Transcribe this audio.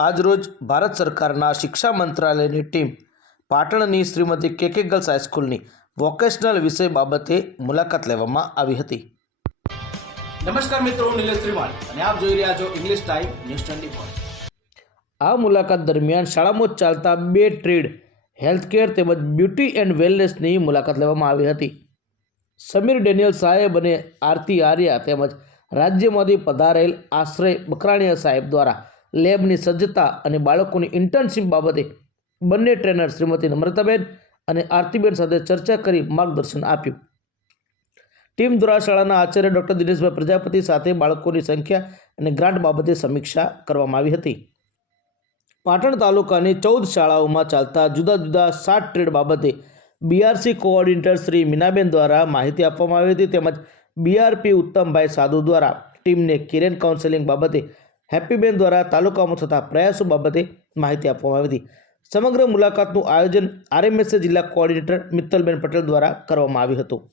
આજરોજ ભારત સરકારના શિક્ષા મંત્રાલયની ટીમ પાટણની શ્રીમતી કે ગર્લ્સ હાઈસ્કૂલની વોકેશનલ વિષય બાબતે મુલાકાત લેવામાં આવી હતી। નમસ્કાર મિત્રો, હું નિલેશ ત્રિમાળી અને આપ જોઈ રહ્યા છો ઇંગ્લિશ ટાઈમ ન્યૂઝ 24। આ મુલાકાત દરમિયાન શાળામાં ચાલતા 2 ટ્રેડ હેલ્થકેર તેમજ બ્યુટી એન્ડ વેલનેસની મુલાકાત લેવામાં આવી હતી। સમીર ડેનિયલ સાહેબ અને આરતી આર્યા તેમજ રાજ્યમાંથી પધારેલ આશ્રય બકરાણીયા સાહેબ દ્વારા લેબની સજ્જતા અને બાળકોની ઇન્ટર્નશીપ બાબતે બંને ટ્રેનર શ્રીમતી નમ્રતાબેન અને આરતીબેન સાથે ચર્ચા કરી માર્ગદર્શન આપ્યું। ટીમ દ્વારા શાળાના આચાર્ય ડૉક્ટર દિનેશભાઈ પ્રજાપતિ સાથે બાળકોની સંખ્યા અને ગ્રાન્ટ બાબતે સમીક્ષા કરવામાં આવી હતી। પાટણ તાલુકાની 14 શાળાઓમાં ચાલતા જુદા જુદા 7 ટ્રેડ બાબતે બીઆરસી કોઓર્ડિનેટર શ્રી મીનાબેન દ્વારા માહિતી આપવામાં આવી હતી તેમજ બીઆરપી ઉત્તમભાઈ સાધુ દ્વારા ટીમને કેરિયર કાઉન્સેલિંગ બાબતે હેપીબેન દ્વારા તાલુકામાં થતા પ્રયાસો બાબતે માહિતી આપવામાં આવી હતી। સમગ્ર મુલાકાતનું આયોજન આરએમએસએ જિલ્લા કોઓર્ડિનેટર મિત્તલબેન પટેલ દ્વારા કરવામાં આવ્યું હતું।